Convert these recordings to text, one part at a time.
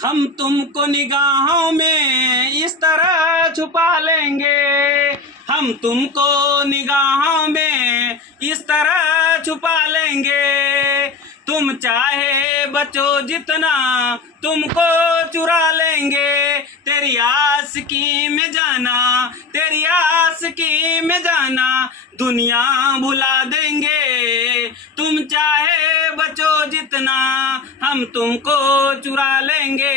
हम तुमको निगाहों में इस तरह छुपा लेंगे, हम तुमको निगाहों में इस तरह छुपा लेंगे। तुम चाहे बचो जितना तुमको चुरा लेंगे। तेरी आशिकी में जाना, तेरी आशिकी में जाना दुनिया भुला देंगे। तुम चाहे बचो जितना हम तुमको चुरा लेंगे।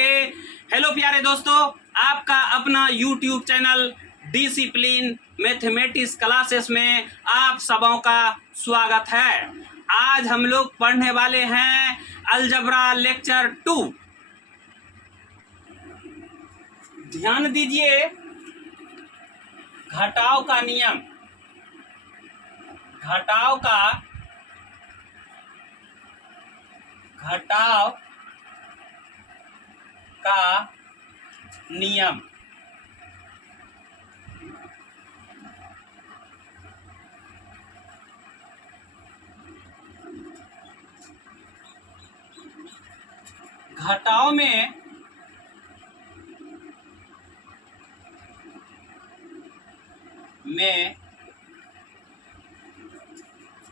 हेलो प्यारे दोस्तों, आपका अपना YouTube channel discipline mathematics classes में आप सबों का स्वागत है। आज हम लोग पढ़ने वाले हैं अलजबरा लेक्चर 2। ध्यान दीजिए, घटाव का नियम, घटाव का नियम। घटाव में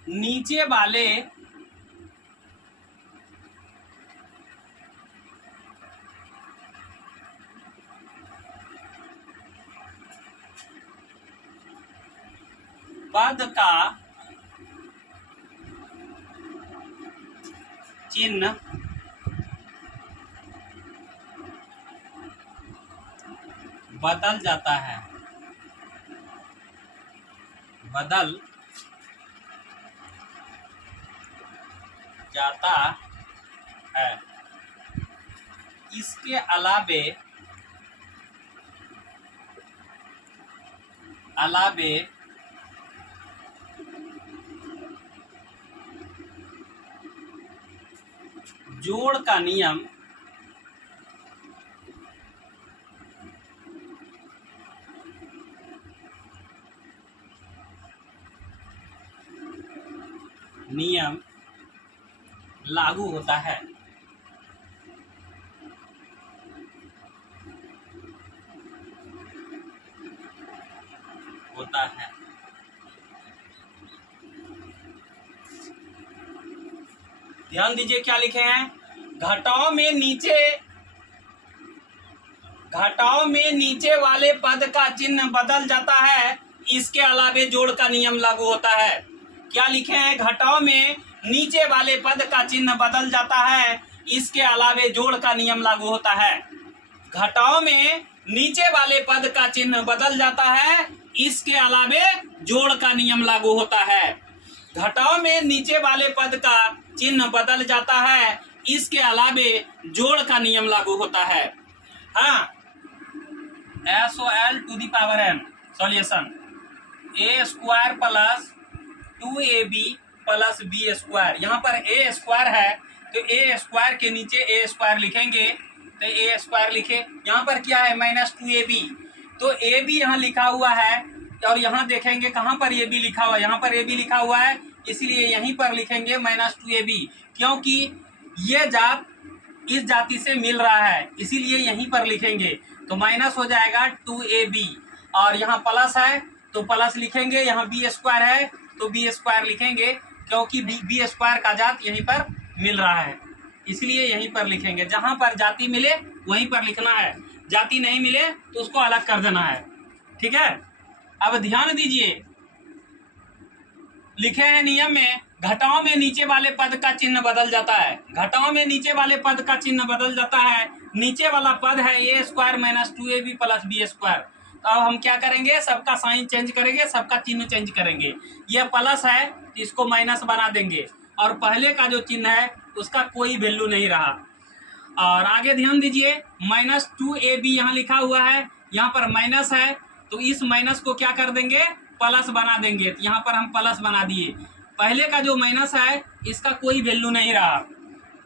नीचे वाले पद का चिन्ह बदल जाता है, बदल जाता है। इसके अलावे जोड़ का नियम लागू होता है। ध्यान दीजिए क्या लिखे हैं। घटाव में नीचे वाले पद का चिन्ह बदल जाता है, इसके अलावे जोड़ का नियम लागू होता है। क्या लिखे हैं? घटाव में नीचे वाले पद का चिन्ह बदल जाता है, इसके अलावे जोड़ का नियम लागू होता है। घटाव में नीचे वाले पद का चिन्ह बदल जाता है, इसके अलावे जोड़ का नियम लागू होता है। घटाव में नीचे वाले पद का चिन्ह बदल जाता है, इसके अलावे जोड़ का नियम लागू होता है। हाँ, SOL to the power n solution a square plus 2ab plus b square. यहाँ पर a स्क्वायर है तो a स्क्वायर के नीचे a स्क्वायर लिखेंगे, तो a स्क्वायर लिखे। यहाँ पर क्या है? -2ab, तो ab यहाँ लिखा हुआ है और यहाँ देखेंगे कहाँ पर ab लिखा हुआ है, यहाँ पर ab लिखा हुआ है, इसलिए यहीं पर लिखेंगे -2ab, क्योंकि ये जात इस जाति से मिल रहा है, इसीलिए यहीं पर लिखेंगे। तो माइनस हो जाएगा 2ab और यहाँ प्लस है तो प्लस लिखेंगे, यहाँ b स्क्वायर है तो b स्क्वायर लिखेंगे, क्योंकि b स्क्वायर का जात यहीं पर मिल रहा है, इसलिए यहीं पर लिखेंगे। जहां पर जाति मिले वहीं पर लिखना है, जाति नहीं मिले तो उसको अलग कर देना है। ठीक है, अब ध्यान दीजिए, लिखे हैं नियम में घटाव में नीचे वाले पद का चिन्ह बदल जाता है। घटाव में नीचे वाले पद का चिन्ह बदल जाता है। नीचे वाला पद है a square -2ab plus b square. तो अब हम क्या करेंगे? सबका साइन चेंज करेंगे, सबका चिन्ह चेंज करेंगे। ये प्लस है, इसको माइनस बना देंगे और पहले का जो चिन्ह है उसका कोई वैल्यू नहीं रहा। और आगे ध्यान दीजिए, -2ab यहाँ लिखा हुआ है, यहाँ पर माइनस है तो इस माइनस को क्या कर देंगे? प्लस बना देंगे। तो यहाँ पर हम प्लस बना दिए, पहले का जो माइनस है इसका कोई वैल्यू नहीं रहा।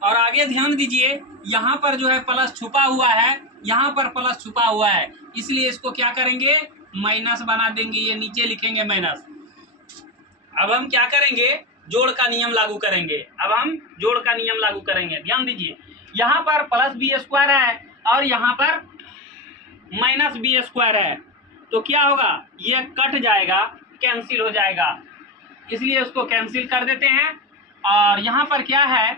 और आगे ध्यान दीजिए, यहाँ पर जो है प्लस छुपा हुआ है, यहाँ पर प्लस छुपा हुआ है, इसलिए इसको क्या करेंगे? माइनस बना देंगे, ये नीचे लिखेंगे माइनस। अब हम क्या करेंगे? जोड़ का नियम लागू करेंगे। अब हम जोड़ का नियम लागू करेंगे। ध्यान दीजिए, यहाँ पर प्लस बी स्क्वायर है, और यहाँ पर माइनस बी स्क्वायर है, तो क्या होगा, ये कट जाएगा, कैंसिल हो जाएगा, इसलिए उसको कैंसिल कर देते हैं। और यहाँ पर क्या है,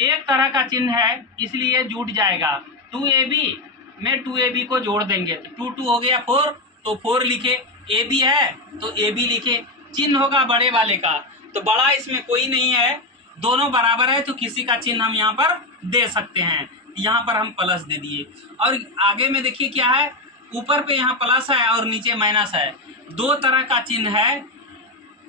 एक तरह का चिन्ह है, इसलिए जुट जाएगा। 2ab में 2ab को जोड़ देंगे तो 2 हो गया 4, तो 4 लिखे, ab है तो ab लिखे, चिन्ह होगा बड़े वाले का, तो बड़ा इसमें कोई नहीं है, दोनों बराबर है, तो किसी का चिन्ह हम यहाँ पर दे सकते हैं। यहाँ पर हम प्लस दे दिए। और आगे में देखिए क्या है, ऊपर पे यहाँ प्लस है और नीचे माइनस है, दो तरह का चिन्ह है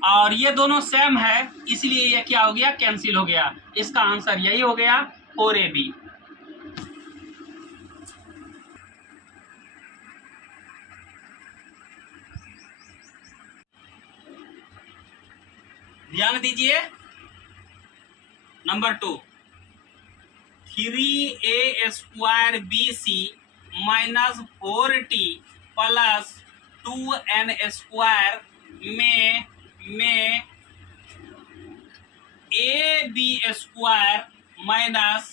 और ये दोनों सेम है, इसलिए ये क्या हो गया, कैंसिल हो गया। इसका आंसर यही हो गया 4ab। ध्यान दीजिए, number 2, 3a square bc minus 4t plus 2n square में ab square minus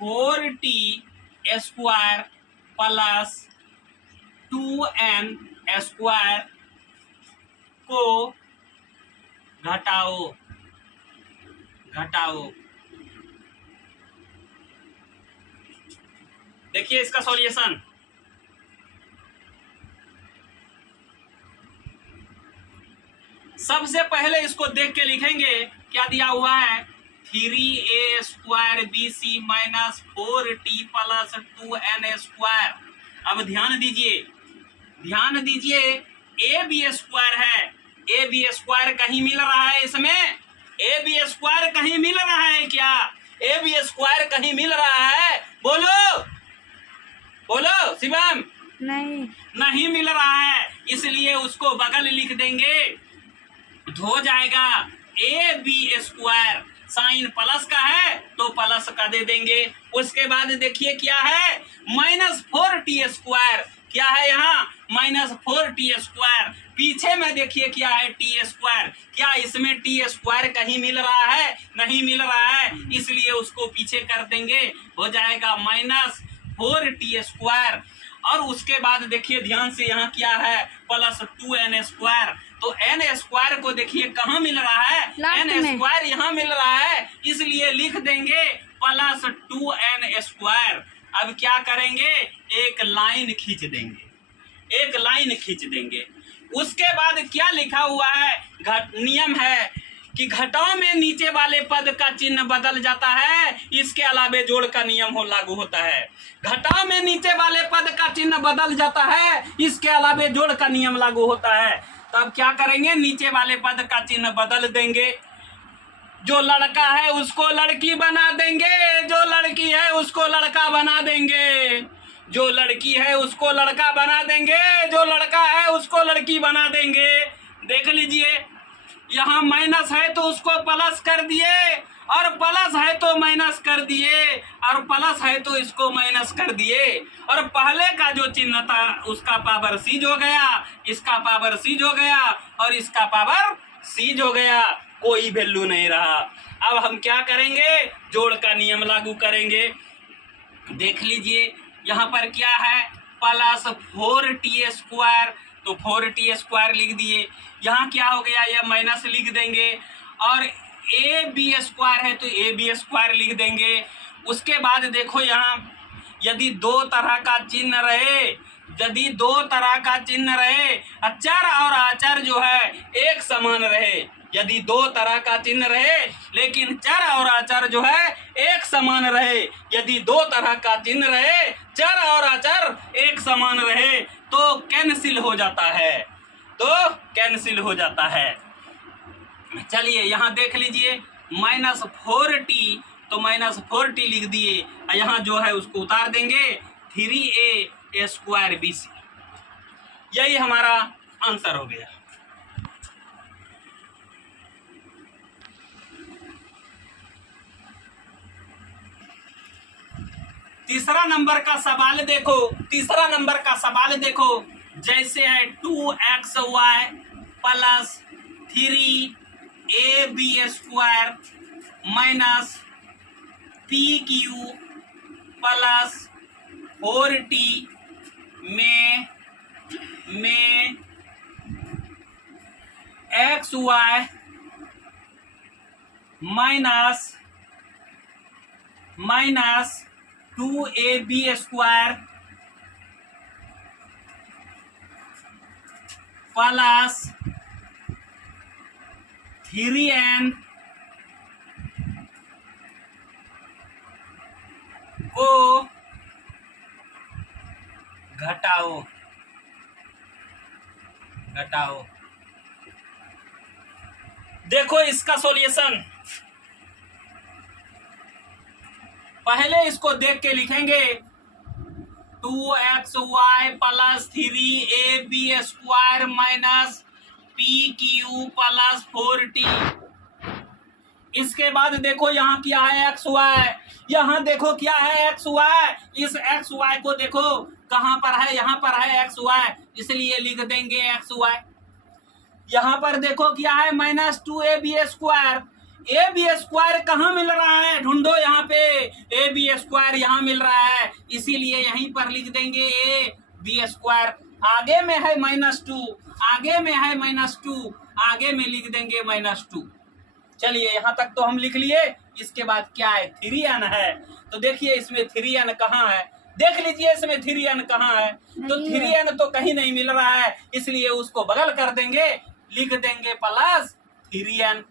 4t square plus 2n square को घटाओ। देखिए इसका सॉल्यूशन, सबसे पहले इसको देख के लिखेंगे क्या दिया हुआ है, 3a square bc minus 4t plus 2n square. अब ध्यान दीजिए ab स्क्वायर है, ab स्क्वायर कहीं मिल रहा है इसमें, ab स्क्वायर कहीं मिल रहा है क्या, ab स्क्वायर कहीं मिल रहा है, बोलो शिवम, नहीं मिल रहा है, इसलिए उसको बगल लिख देंगे, हो जाएगा ab स्क्वायर, साइन प्लस का है तो प्लस का दे देंगे। उसके बाद देखिए क्या है, माइनस 4t स्क्वायर, क्या है यहाँ, माइनस 4t स्क्वायर, पीछे में देखिए क्या है, t स्क्वायर, क्या इसमें t स्क्वायर कहीं मिल रहा है, नहीं मिल रहा है, इसलिए उसको पीछे कर देंगे, हो जाएगा माइनस 4t स्क्वायर। और उसके बाद देखिए ध्यान से यहाँ क्या है, प्लस 2n स्क्वायर, तो n स्क्वायर को देखिए कहाँ मिल रहा है, n स्क्वायर यहाँ मिल रहा है, इसलिए लिख देंगे प्लस 2n स्क्वायर। अब क्या करेंगे, एक लाइन खींच देंगे, उसके बाद क्या लिखा हुआ है, नियम है कि घटाओ में नीचे वाले पद का चिन्ह बदल जाता है, इसके अलावे जोड़ का नियम लागू होता है। घटाओ में नीचे वाले पद का चिन्ह बदल जाता है, इसके अलावे जोड़ का नियम लागू होता है। तब क्या करेंगे, नीचे वाले पद का चिन्ह बदल देंगे, जो लड़का है उसको लड़की बना देंगे, जो लड़की है उसको लड़का बना देंगे, जो लड़की है उसको लड़का बना देंगे, जो लड़का है उसको लड़की बना देंगे। देख लीजिए, यहाँ माइनस है तो उसको प्लस कर दिए, और प्लस है तो माइनस कर दिए, और प्लस है तो इसको माइनस कर दिए, और पहले का जो चिन्ह था उसका पावर सीज हो गया, इसका पावर सीज हो गया, और इसका पावर सीज हो गया, कोई वैल्यू नहीं रहा। अब हम क्या करेंगे, जोड़ का नियम लागू करेंगे। देख लीजिए यहाँ पर क्या है, प्लस 4t स्क्वायर, तो 4t स्क्वायर लिख दिए, यहाँ क्या हो गया, यह माइनस लिख देंगे, और ab स्क्वायर है तो ab स्क्वायर लिख देंगे। उसके बाद देखो यहाँ, यदि दो तरह का चिन्ह रहे, अचर और आचर जो है एक समान रहे, यदि दो तरह का चिन्ह रहे लेकिन चर और आचर जो है एक समान रहे, यदि दो तरह का चिन्ह रहे, चर और आचर एक समान रहे, तो कैंसिल हो जाता है, चलिए यहाँ देख लीजिए, माइनस 4t, तो माइनस 4t लिख दिए, यहाँ जो है उसको उतार देंगे, 3a स्क्वायर bc, यही हमारा आंसर हो गया। तीसरा नंबर का सवाल देखो, जैसे है 2xy plus 3ab square minus pq plus 4t में x y minus 2ab square plus 3n को घटाओ। देखो इसका सॉल्यूशन, पहले इसको देख के लिखेंगे 2xy plus 3ab square minus pq plus 4t। इसके बाद देखो यहाँ क्या है xy, यहाँ देखो क्या है xy, इस xy को देखो कहाँ पर है, यहाँ पर है xy, इसलिए लिख देंगे xy। यहाँ पर देखो क्या है minus 2ab square, ab square कहाँ मिल रहा है, ढूंढो यहाँ पे, ab स्क्वायर यहाँ मिल रहा है, इसीलिए यहीं पर लिख देंगे ab स्क्वायर। आगे में है -2, आगे में है -2, आगे में लिख देंगे -2। चलिए यहाँ तक तो हम लिख लिए। इसके बाद क्या है 3n है, तो देखिए इसमें 3n कहाँ है, देख लीजिए इसमें 3n कहाँ है, तो 3n तो कहीं नहीं मिल रहा है, इसलिए उसको बगल कर देंगे, लिख देंगे प्लस 3n,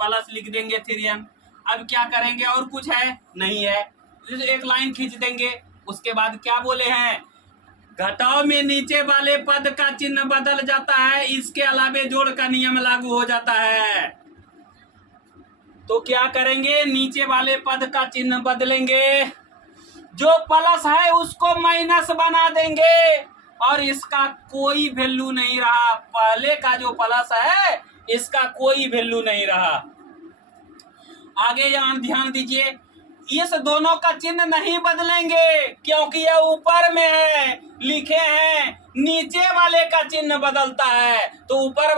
प्लस लिख देंगे 3n। अब क्या करेंगे, और कुछ है नहीं है, एक लाइन खींच देंगे। उसके बाद क्या बोले हैं, घटाव में नीचे वाले पद का चिन्ह बदल जाता है, इसके अलावे जोड़ का नियम लागू हो जाता है। तो क्या करेंगे, नीचे वाले पद का चिन्ह बदलेंगे, जो प्लस है उसको माइनस बना देंगे और इसका कोई वैल्यू नहीं रहा। पहले का जो प्लस है इसका कोई वैल्यू नहीं रहा। आगे यहाँ ध्यान दीजिए, इस दोनों का चिन्ह नहीं बदलेंगे क्योंकि यह ऊपर में है, लिखे हैं नीचे वाले का चिन्ह बदलता है, तो ऊपर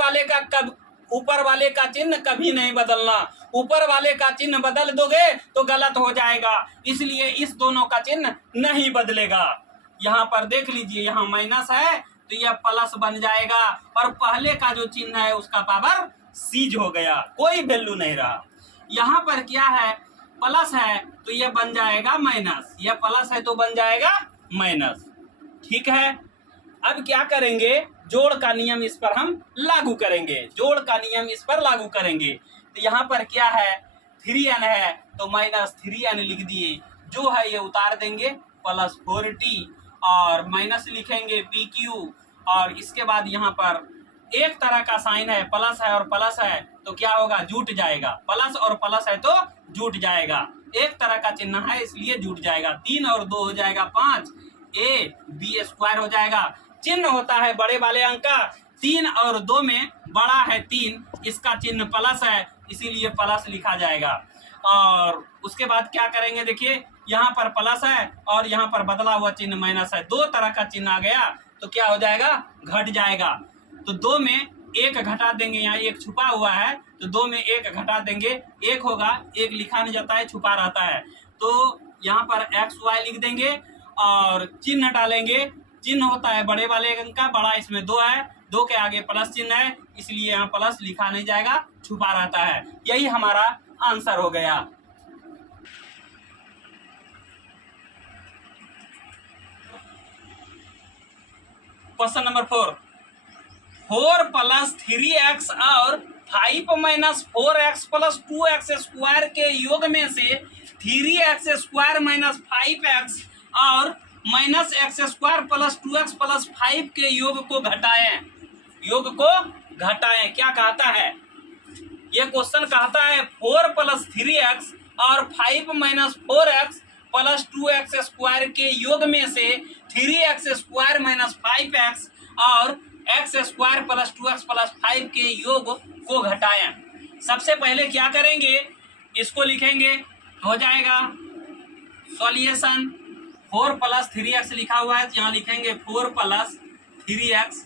वाले का चिन्ह कभी नहीं बदलना। ऊपर वाले का चिन्ह बदल दोगे तो गलत हो जाएगा, इसलिए इस दोनों का चिन्ह नहीं बदलेगा। यहाँ पर देख लीजिए, यहाँ माइनस है तो यह प्लस बन जाएगा और पहले का जो चिन्ह है उसका पावर सीज हो गया, कोई वैल्यू नहीं रहा। यहाँ पर क्या है, प्लस है तो यह बन जाएगा माइनस, यह प्लस है तो बन जाएगा माइनस। ठीक है, अब क्या करेंगे, जोड़ का नियम इस पर हम लागू करेंगे, जोड़ का नियम इस पर लागू करेंगे। तो यहाँ पर क्या है 3n है तो -3n लिख दिए, जो है ये उतार देंगे, प्लस 4t और माइनस लिखेंगे pq, और इसके बाद यहाँ पर एक तरह का साइन है, प्लस है और प्लस है तो क्या होगा, जुट जाएगा, प्लस और प्लस है तो जुट जाएगा, एक तरह का चिन्ह है इसलिए जुट जाएगा। 3 और 2 हो जाएगा 5, ab स्क्वायर हो जाएगा। चिन्ह होता है बड़े वाले अंक का, 3 और 2 में बड़ा है 3, इसका चिन्ह प्लस है इसीलिए प्लस लिखा जाएगा। और उसके बाद क्या करेंगे, देखिए यहाँ पर प्लस है और यहाँ पर बदला हुआ चिन्ह माइनस है, दो तरह का चिन्ह आ गया तो क्या हो जाएगा, घट जाएगा। तो 2 में 1 घटा देंगे, यहाँ 1 छुपा हुआ है तो 2 में 1 घटा देंगे, 1 होगा, 1 लिखा नहीं जाता है, छुपा रहता है, तो यहाँ पर xy लिख देंगे और चिन्ह डालेंगे। चिन्ह होता है बड़े वाले अंक का, बड़ा इसमें 2 है, 2 के आगे प्लस चिन्ह है इसलिए यहाँ प्लस लिखा नहीं जाएगा, छुपा रहता है। यही हमारा आंसर हो गया। क्वेश्चन नंबर 4, 4 + 3x और 5 - 4x + 2x स्क्वायर के योग में से 3x स्क्वायर - 5x और -x स्क्वायर + 2x + 5 के योग को घटाएं। योग को घटाएं क्या कहता है, ये क्वेश्चन कहता है 4 + 3x और 5 - 4x + 2x स्क्वायर के योग में से 3x स्क्वायर - 5x और x स्क्वायर + 2x + 5 के योग को घटाएं। सबसे पहले क्या करेंगे, इसको लिखेंगे, हो जाएगा सॉल्यूशन 4 + 3x लिखा हुआ है, यहाँ लिखेंगे 4 + 3x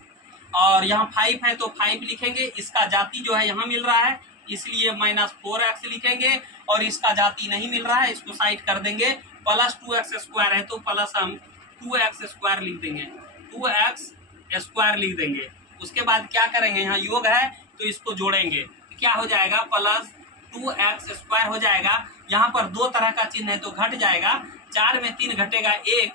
और यहाँ 5 है तो 5 लिखेंगे, इसका जाति जो है यहाँ मिल रहा है इसलिए -4x लिखेंगे और इसका जाति नहीं मिल रहा है, इसको साइड कर देंगे, प्लस 2x² है तो प्लस हम 2x² लिख देंगे, 2x² लिख देंगे। उसके बाद क्या करेंगे, यहाँ योग है तो इसको जोड़ेंगे, तो क्या हो जाएगा, प्लस 2x² हो जाएगा। यहाँ पर दो तरह का चिन्ह है तो घट जाएगा, 4 में 3 घटेगा 1,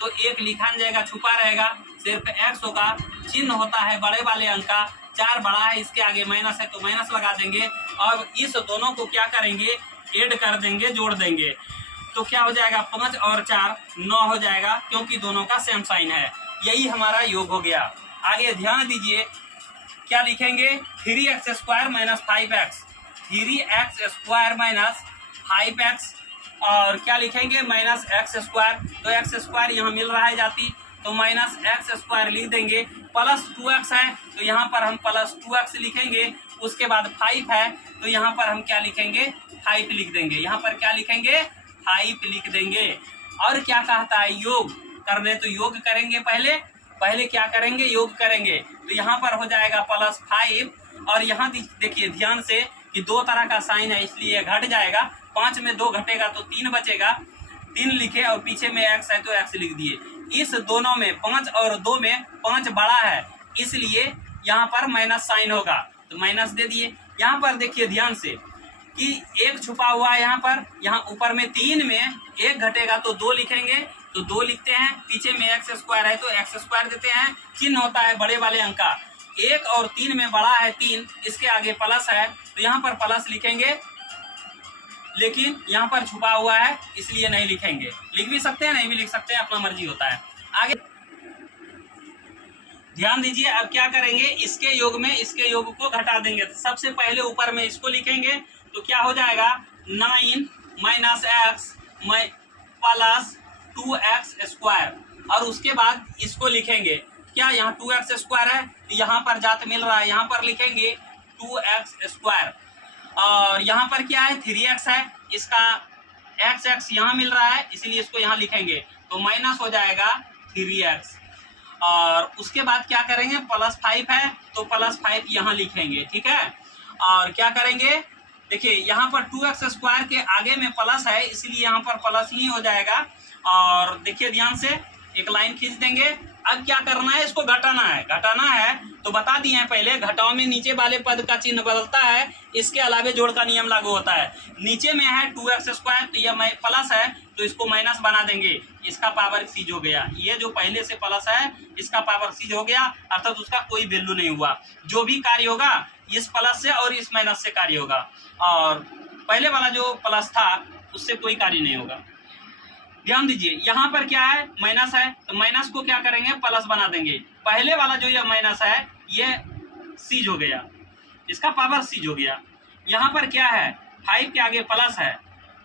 तो 1 लिखा जाएगा, छुपा रहेगा, सिर्फ x होगा। चिन्ह होता है बड़े वाले अंक का, 4 बड़ा है, इसके आगे माइनस है तो माइनस लगा देंगे। अब इस दोनों को क्या करेंगे, ऐड कर देंगे, जोड़ देंगे, तो क्या हो जाएगा, 5 और 4 9 हो जाएगा, क्योंकि दोनों का सेम साइन है। यही हमारा योग हो गया। आगे ध्यान दीजिए, क्या लिखेंगे, 3x² - 5x, 3x² - 5x, और क्या लिखेंगे, -x², तो x² यहाँ मिल रहा है जाती, तो -x² लिख देंगे। प्लस 2x है तो यहाँ पर हम प्लस 2x लिखेंगे। उसके बाद 5 है तो यहाँ पर हम क्या लिखेंगे, 5 लिख देंगे। यहाँ पर क्या लिखेंगे, 5 लिख देंगे। और क्या कहता है, योग करने, तो योग करेंगे, पहले क्या करेंगे, योग करेंगे, तो यहाँ पर हो जाएगा प्लस 5, और यहाँ देखिए ध्यान से कि दो तरह का साइन है इसलिए घट जाएगा, 5 में 2 घटेगा तो 3 बचेगा, 3 लिखे और पीछे में x है तो x लिख दिए। इस दोनों में 5 और 2 में 5 बड़ा है इसलिए यहाँ पर माइनस साइन होगा, तो माइनस दे दिए। यहाँ पर देखिए ध्यान से कि 1 छुपा हुआ है, यहाँ ऊपर में 3 में 1 घटेगा तो 2 लिखेंगे, तो 2 लिखते हैं, पीछे में x² है तो x² देते हैं। चिन्ह होता है बड़े वाले अंक का, 1 और 3 में बड़ा है 3, इसके आगे प्लस है तो यहाँ पर प्लस लिखेंगे, लेकिन यहाँ पर छुपा हुआ है इसलिए नहीं लिखेंगे। लिख भी सकते हैं, नहीं भी लिख सकते हैं, अपना मर्जी होता है। आगे ध्यान दीजिए, अब क्या करेंगे, इसके योग में इसके योग को घटा देंगे। तो सबसे पहले ऊपर में इसको लिखेंगे, तो क्या हो जाएगा, 9 - x प्लस 2x², और उसके बाद इसको लिखेंगे, क्या यहाँ 2x² है तो यहाँ पर जात मिल रहा है, यहाँ पर लिखेंगे 2x², और यहाँ पर क्या है, 3x है, इसका x यहाँ मिल रहा है इसलिए इसको यहाँ लिखेंगे, तो माइनस हो जाएगा 3x। और उसके बाद क्या करेंगे, प्लस 5 है तो प्लस 5 यहाँ लिखेंगे, ठीक है। और क्या करेंगे, देखिए यहाँ पर 2x² के आगे में प्लस है इसलिए यहाँ पर प्लस ही हो जाएगा। और देखिए ध्यान से, एक लाइन खींच देंगे। अब क्या करना है, इसको घटाना है तो बता दिए हैं पहले, घटाव में नीचे वाले पद का चिन्ह बदलता है, इसके अलावे जोड़ का नियम लागू होता है। नीचे में है 2x² तो यह प्लस है तो इसको माइनस बना देंगे, इसका पावर सीज हो गया। ये जो पहले से प्लस है इसका पावर सीज हो गया, अर्थात उसका कोई वैल्यू नहीं हुआ। जो भी कार्य होगा इस प्लस से और इस माइनस से कार्य होगा, और पहले वाला जो प्लस था उससे कोई कार्य नहीं होगा। ध्यान दीजिए, यहाँ पर क्या है, माइनस है तो माइनस को क्या करेंगे, प्लस बना देंगे। पहले वाला जो ये माइनस है ये सीज हो गया, इसका पावर सीज हो गया। यहाँ पर क्या है, 5 के आगे प्लस है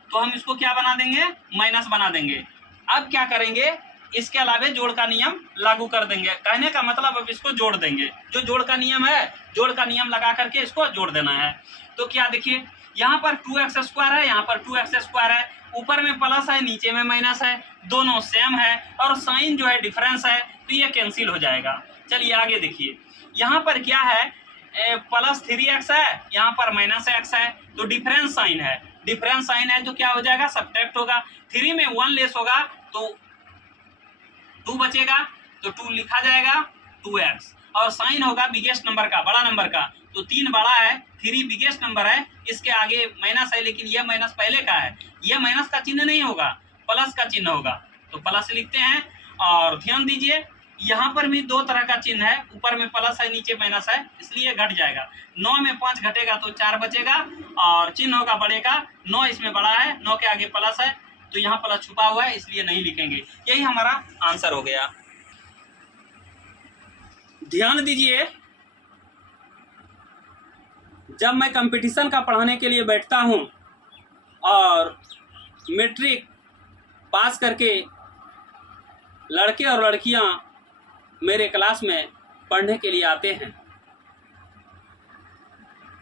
तो हम इसको क्या बना देंगे, माइनस बना देंगे। अब क्या करेंगे, इसके अलावे जोड़ का नियम लागू कर देंगे। कहने का मतलब अब इसको जोड़ देंगे, जो जोड़ का नियम है, जोड़ का नियम लगा करके इसको जोड़ देना है। तो क्या देखिए, यहाँ पर 2x² है, यहाँ पर 2x² है, ऊपर में प्लस है नीचे में माइनस है, दोनों सेम है और साइन जो है डिफरेंस है तो ये कैंसिल हो जाएगा। चलिए आगे देखिए, यहाँ पर क्या है, प्लस 3x है, यहाँ पर माइनस x है, तो डिफरेंस साइन है, डिफरेंस साइन है तो क्या हो जाएगा, सब्ट्रैक्ट होगा। 3 में 1 लेस होगा तो 2 बचेगा, तो 2 लिखा जाएगा 2x, और साइन होगा बिगेस्ट नंबर का, बड़ा नंबर का, तो 3 बड़ा है, 3 बिगेस्ट नंबर है, इसके आगे माइनस है लेकिन यह माइनस पहले का है, यह माइनस का चिन्ह नहीं होगा, प्लस का चिन्ह होगा, तो प्लस लिखते हैं। और ध्यान दीजिए, यहाँ पर भी 2 तरह का चिन्ह है, ऊपर में प्लस है नीचे माइनस है इसलिए घट जाएगा। 9 में 5 घटेगा तो 4 बचेगा, और चिन्ह होगा बड़े का, 9 इसमें बड़ा है, 9 के आगे प्लस है तो यहाँ प्लस छुपा हुआ है इसलिए नहीं लिखेंगे। यही हमारा आंसर हो गया। ध्यान दीजिए, जब मैं कंपटीशन का पढ़ाने के लिए बैठता हूँ और मैट्रिक पास करके लड़के और लड़कियाँ मेरे क्लास में पढ़ने के लिए आते हैं,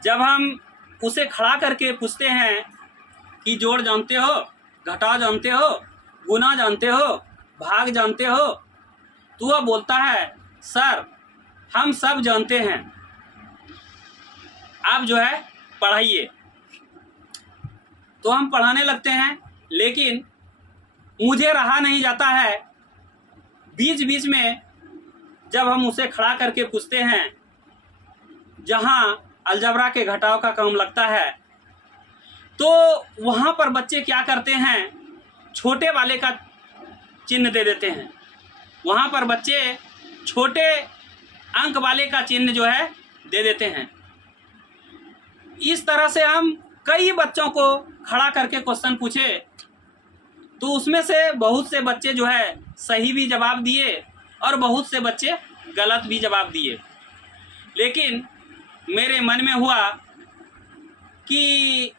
जब हम उसे खड़ा करके पूछते हैं कि जोड़ जानते हो, घटाव जानते हो, गुना जानते हो, भाग जानते हो, तो वह बोलता है सर हम सब जानते हैं, आप जो है पढ़ाइए। तो हम पढ़ाने लगते हैं, लेकिन मुझे रहा नहीं जाता है। बीच बीच में जब हम उसे खड़ा करके पूछते हैं, जहां अलजबरा के घटाव का काम लगता है, तो वहां पर बच्चे क्या करते हैं, छोटे वाले का चिन्ह दे देते हैं। वहां पर बच्चे छोटे अंक वाले का चिन्ह जो है दे देते हैं। इस तरह से हम कई बच्चों को खड़ा करके क्वेश्चन पूछे, तो उसमें से बहुत से बच्चे जो है सही भी जवाब दिए और बहुत से बच्चे गलत भी जवाब दिए। लेकिन मेरे मन में हुआ कि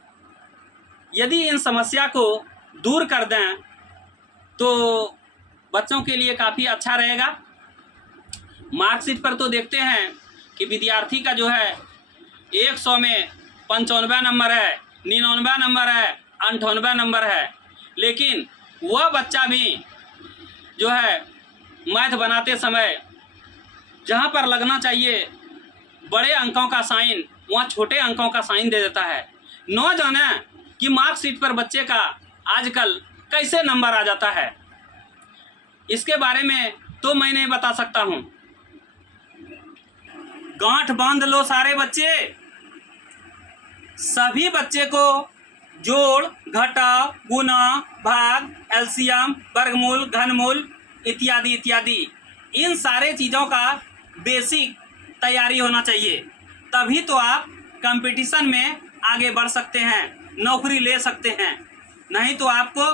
यदि इन समस्या को दूर कर दें तो बच्चों के लिए काफ़ी अच्छा रहेगा। मार्कशीट पर तो देखते हैं कि विद्यार्थी का जो है 100 में 95 नंबर है, 99 नंबर है, 98 नंबर है, लेकिन वह बच्चा भी जो है मैथ बनाते समय जहाँ पर लगना चाहिए बड़े अंकों का साइन, वहाँ छोटे अंकों का साइन दे देता है। न जाने कि मार्कशीट पर बच्चे का आजकल कैसे नंबर आ जाता है। इसके बारे में तो मैं नहीं बता सकता हूँ। गांठ बांध लो सारे बच्चे, सभी बच्चे को जोड़, घटाव, गुना, भाग, एलसीएम, वर्गमूल, घनमूल इत्यादि इत्यादि इन सारे चीज़ों का बेसिक तैयारी होना चाहिए। तभी तो आप कंपटीशन में आगे बढ़ सकते हैं, नौकरी ले सकते हैं। नहीं तो आपको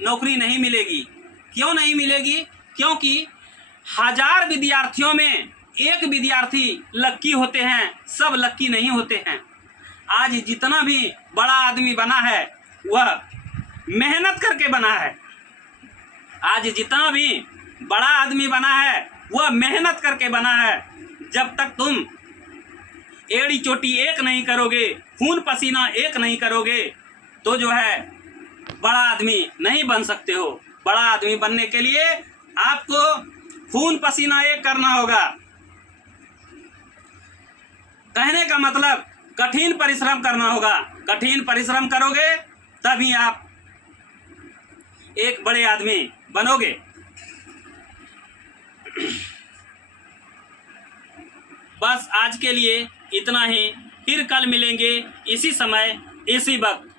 नौकरी नहीं मिलेगी। क्यों नहीं मिलेगी? क्योंकि 1000 विद्यार्थियों में एक विद्यार्थी लक्की होते हैं, सब लक्की नहीं होते हैं। आज जितना भी बड़ा आदमी बना है वह मेहनत करके बना है। आज जितना भी बड़ा आदमी बना है वह मेहनत करके बना है। जब तक तुम एड़ी चोटी एक नहीं करोगे, खून पसीना एक नहीं करोगे, तो जो है बड़ा आदमी नहीं बन सकते हो। बड़ा आदमी बनने के लिए आपको खून पसीना एक करना होगा। कहने का मतलब कठिन परिश्रम करना होगा। कठिन परिश्रम करोगे तभी आप एक बड़े आदमी बनोगे। बस आज के लिए इतना ही। फिर कल मिलेंगे इसी समय इसी वक्त।